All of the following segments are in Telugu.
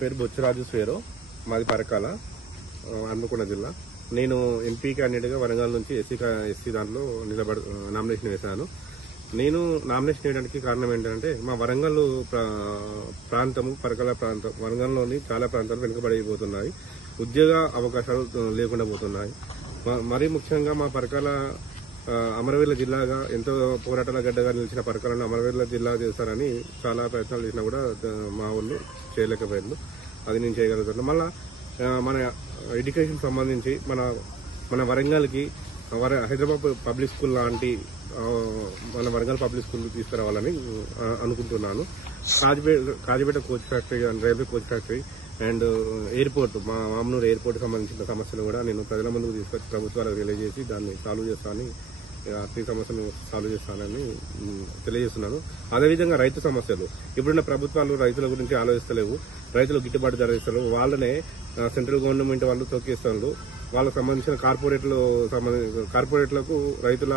పేరు బొచ్చురాజు స్వేరో, మాది పరకాల, హన్మకొండ జిల్లా. నేను ఎంపీ క్యాండిడేట్గా వరంగల్ నుంచి ఎస్సీ దాంట్లో నామినేషన్ వేశాను. నేను నామినేషన్ వేయడానికి కారణం ఏంటంటే మా వరంగల్ ప్రాంతము, పరకాల ప్రాంతం, వరంగల్లోని చాలా ప్రాంతాలు వెనుకబడిపోతున్నాయి. ఉద్యోగ అవకాశాలు లేకుండా పోతున్నాయి. మరీ ముఖ్యంగా మా పరకాల అమరవీరుల జిల్లాగా ఎంతో పోరాటాల గడ్డగా నిలిచిన పరకాలను అమరవీరుల జిల్లా చేస్తారని చాలా ప్రయత్నాలు చేసినా కూడా మా వాళ్ళు చేయలేకపోయారు. అది నేను చేయగలుగుతాను. మళ్ళీ మన ఎడ్యుకేషన్ సంబంధించి మన వరంగల్కి హైదరాబాద్ పబ్లిక్ స్కూల్ లాంటి మన వరంగల్ పబ్లిక్ స్కూల్ తీసుకురావాలని అనుకుంటున్నాను. Kazipet coach factory and railway coach factory and airport, మా మామనూరు ఎయిర్పోర్ట్ సంబంధించిన సమస్యలు కూడా నేను ప్రజల ముందుకు తీసుకొచ్చి ప్రభుత్వాలకు రిలీజ్ చేసి దాన్ని సాల్వ్ చేస్తానని, ఆర్థిక సమస్యను సాల్వ్ చేస్తానని తెలియజేస్తున్నాను. అదేవిధంగా రైతు సమస్యలు, ఇప్పుడున్న ప్రభుత్వాలు రైతుల గురించి ఆలోచిస్తలేవు. రైతులు గిట్టుబాటు ధర ఇస్తారు, వాళ్ళనే సెంట్రల్ గవర్నమెంట్ వాళ్ళు తొక్కేస్తారు. వాళ్ళకు సంబంధించిన కార్పొరేట్లకు రైతుల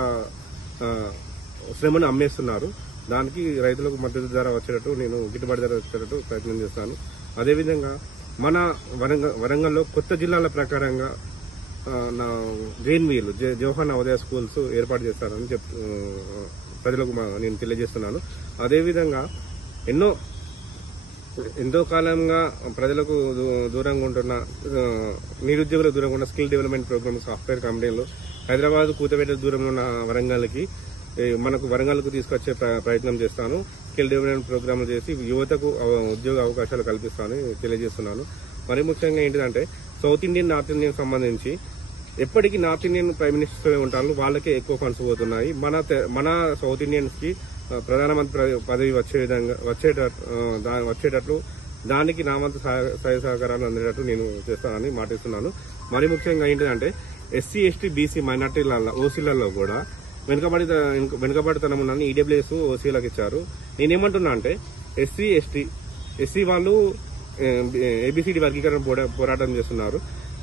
శ్రమను అమ్మేస్తున్నారు. దానికి రైతులకు మద్దతు ధర వచ్చేటట్టు, నేను గిట్టుబాటు ధర వచ్చేటట్టు ప్రయత్నం చేస్తాను. అదేవిధంగా మన వరంగల్లో కొత్త జిల్లాల ప్రకారంగా జేఎన్వీలు, జవహర్ నవోదయ స్కూల్స్ ఏర్పాటు చేస్తారని ప్రజలకు నేను తెలియజేస్తున్నాను. అదేవిధంగా ఎంతో కాలంగా ప్రజలకు దూరంగా ఉంటున్న, నిరుద్యోగులకు దూరంగా ఉన్న స్కిల్ డెవలప్మెంట్ ప్రోగ్రామ్ సాఫ్ట్వేర్ కంపెనీలు హైదరాబాద్ కూతవేట దూరంలో ఉన్న వరంగల్కు తీసుకొచ్చే ప్రయత్నం చేస్తాను. స్కిల్ డెవలప్మెంట్ ప్రోగ్రాంలు చేసి యువతకు ఉద్యోగ అవకాశాలు కల్పిస్తానని తెలియజేస్తున్నాను. మరీ ముఖ్యంగా ఏంటిదంటే సౌత్ ఇండియన్, నార్త్ ఇండియన్ సంబంధించి ఎప్పటికీ నార్త్ ఇండియన్ ప్రైమ్ మినిస్టర్ ఉంటారు, వాళ్ళకే ఎక్కువ ఫండ్స్ పోతున్నాయి. మన సౌత్ ఇండియన్స్ కి ప్రధానమంత్రి పదవి వచ్చేటట్లు దానికి నా వంతు సహాయ సహకారాలు అందేటట్టు నేను చేస్తానని మాటిస్తున్నాను. మరీ ముఖ్యంగా ఏంటిదంటే ఎస్సీ, ఎస్టీ, బీసీ మైనార్టీలలో, ఓసీలలో కూడా వెనుకబడితనం ఉన్నది ఈడబ్ల్యూఎస్ ఓసీలకు ఇచ్చారు. నేనేమంటున్నా అంటే ఎస్సీ వాళ్ళు ఏబిసిడి వర్గీకరణ పోరాటం చేస్తున్నారు,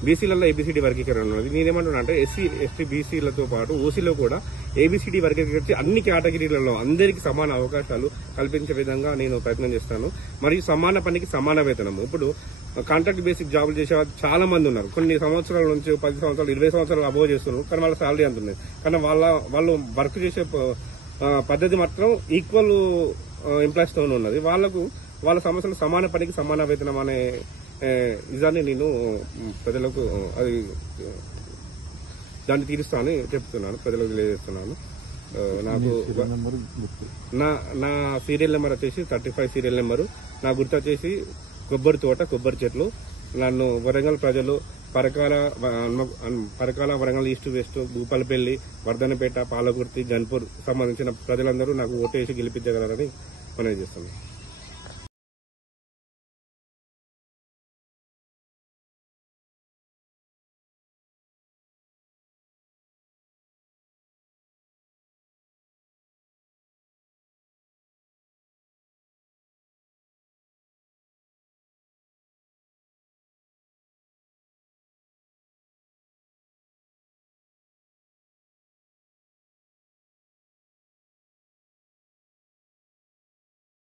బీసీలలో ఏబిసిడి వర్గీకరణ ఉన్నది. నేనేమంటున్నా అంటే ఎస్సీ, ఎస్టీ, బీసీలతో పాటు ఓసీలో కూడా ఏబిసిడి వర్గీకరించి అన్ని కేటగిరీలలో అందరికీ సమాన అవకాశాలు కల్పించే విధంగా నేను ప్రయత్నం చేస్తాను. మరియు సమాన పనికి సమాన వేతనము. ఇప్పుడు కాంట్రాక్ట్ బేసిక్ జాబులు చేసే చాలా మంది ఉన్నారు. కొన్ని సంవత్సరాల నుంచి 10 సంవత్సరాలు 20 సంవత్సరాలు అబోవ్ చేస్తున్నారు, కానీ వాళ్ళ శాలరీ అంత ఉంది. కానీ వాళ్ళు వర్క్ చేసే పద్ధతి మాత్రం ఈక్వల్ ఎంప్లాయీస్ తో ఉన్నది. వాళ్ళ సమస్యలు సమాన పనికి సమాన వేతనం అనే నిజాన్ని నేను ప్రజలకు దాన్ని తీరుస్తానని చెప్తున్నాను, ప్రజలకు తెలియజేస్తున్నాను. నాకు నా సీరియల్ నెంబర్ వచ్చేసి 35 సీరియల్ నెంబరు. నా గుర్తు వచ్చేసి కొబ్బరి తోట, కొబ్బరి చెట్లు. నన్ను వరంగల్ ప్రజలు పరకాల, వరంగల్ ఈస్ట్, వెస్ట్, భూపాలపల్లి, వర్ధనపేట, పాలకుర్తి, గన్పూర్ సంబంధించిన ప్రజలందరూ నాకు ఓటు వేసి గెలిపించగలరని మనవి చేస్తున్నాను.